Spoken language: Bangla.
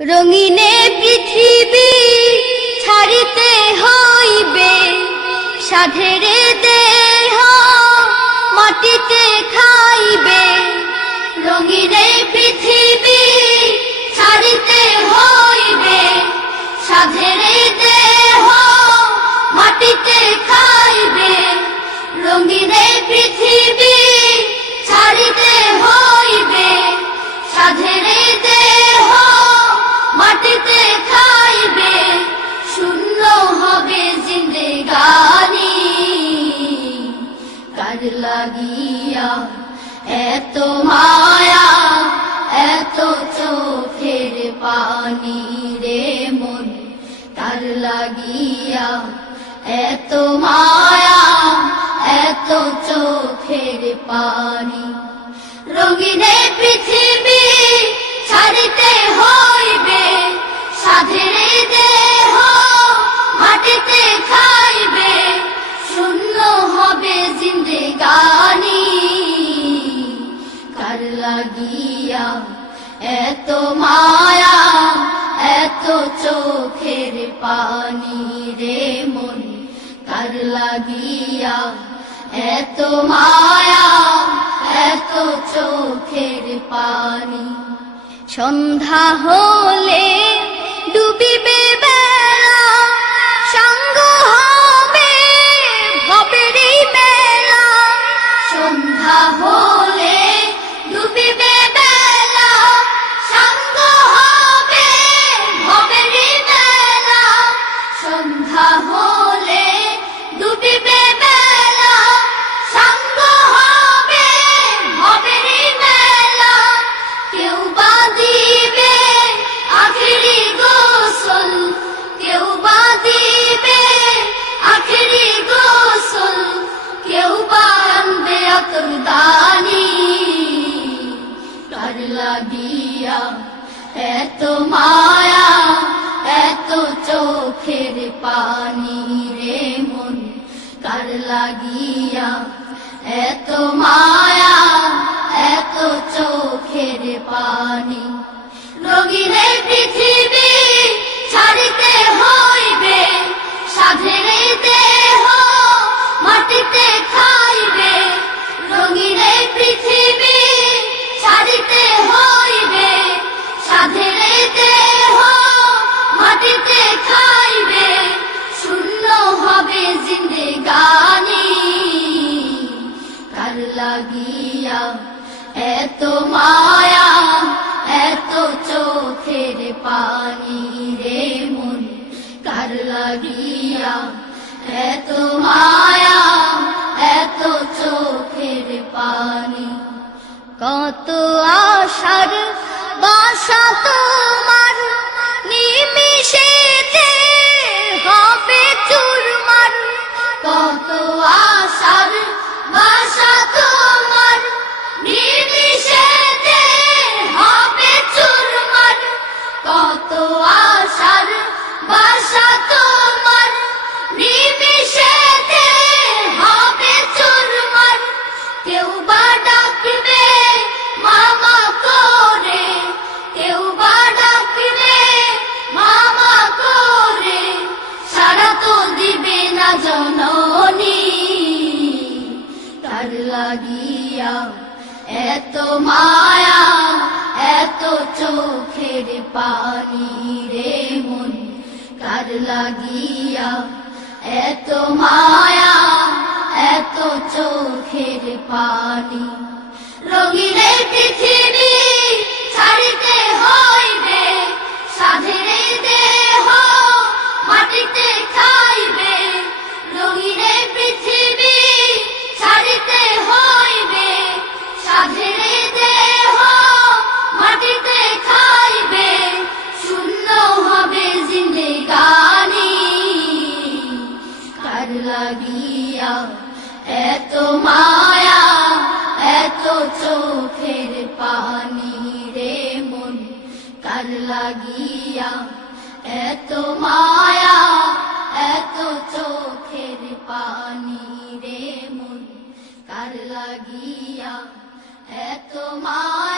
রঙিনে পৃথিবী ছাড়িতে হইবে, সাধেরে দেহ মাটিতে খাইবে। রঙিনে পৃথিবী ছাড়িতে হইবে, সাধেরে দেহ মাটিতে খাইবে। রঙিনে পৃথিবী ছাড়িতে হইবে, সাধেরে দেহ মাটিতে খাইবে। শূন্য হবে জিন্দেগানি, কার লাগিয়া এত মায়া, এত চোখের পানি রে মন। কার লাগিয়া এত মায়া, এত চোখের পানি। রঙিনে পৃথিবী ছাড়িতে হইবে, সাধেরে দেহ মাটিতে খাইবে। শূন্য হবে জিন্দেগানি, কার লাগিয়া এত মায়া, এত চোখের পানি রে মন। কার লাগিয়া এত মায়া, এত চোখের পানি। সন্ধ্যা হলে ডুবিবে বেলা, সঙ্গ হবে ভবেরই মেলা। সন্ধ্যা হলে ডুবিবে বেলা, সঙ্গ হবে ভবেরই মেলা। সন্ধ্যা হলে ডুবিবে বেলা, সঙ্গ হবে ভবেরই মেলা। কেউ বা দিবে আখেরি গোসল, কেউ বা দিবে আখেরি গোসল। কেউ বা আনবে আতর দানি, কার লাগিয়া এত মায়া, এত চোখের পানি রে মন। কার লাগিয়া এত মায়া, এত চোখের পানি। রঙিনে পৃথিবী ছাড়িতে হইবে, সাধেরে দেহ মাটিতে খাইবে। রঙিনে পৃথিবী ছাড়িতে হইবে, সাধেরে দেহ মাটিতে খাইবে। শূন্য হবে জিন্দেগানি, কার লাগিয়া এত মায়া, এত চোখের পানি রে মন। কার লাগিয়া এত মায়া, এত চোখের পানি। কত আশার বাসা তোমার, নিমিষেতে হবে চুরমার। কত আশার বাসা তোমার, নিমিষেতে হবে চুরমার। কত আশার বাসা তোমার, নিমিষেতে হবে চুরমার। কেউ বা ডাকবে মামা করে, কেউ বা ডাকবে মামা করে। সাড়া তো দিবে না জননী, কার লাগিয়া এত মায়া, এত চোখের পানি রে মন। কার লাগিয়া এত মায়া, এত চোখের পানি। রঙিনে পৃথিবী ছাড়িতে হইবে, সাধেরে দেহ মাটিতে খাইবে। রঙিনে পৃথিবী ছাড়িতে হইবে, সাধেরে দেহ মাটিতে খাইবে। শূন্য হবে জিন্দেগানি, কার লাগিয়া এত মায়া, এত চোখের পানি রে মন। কার লাগিয়া এত মায়া, এত চোখের পানি রে মন। কার লাগিয়া এত মায়া।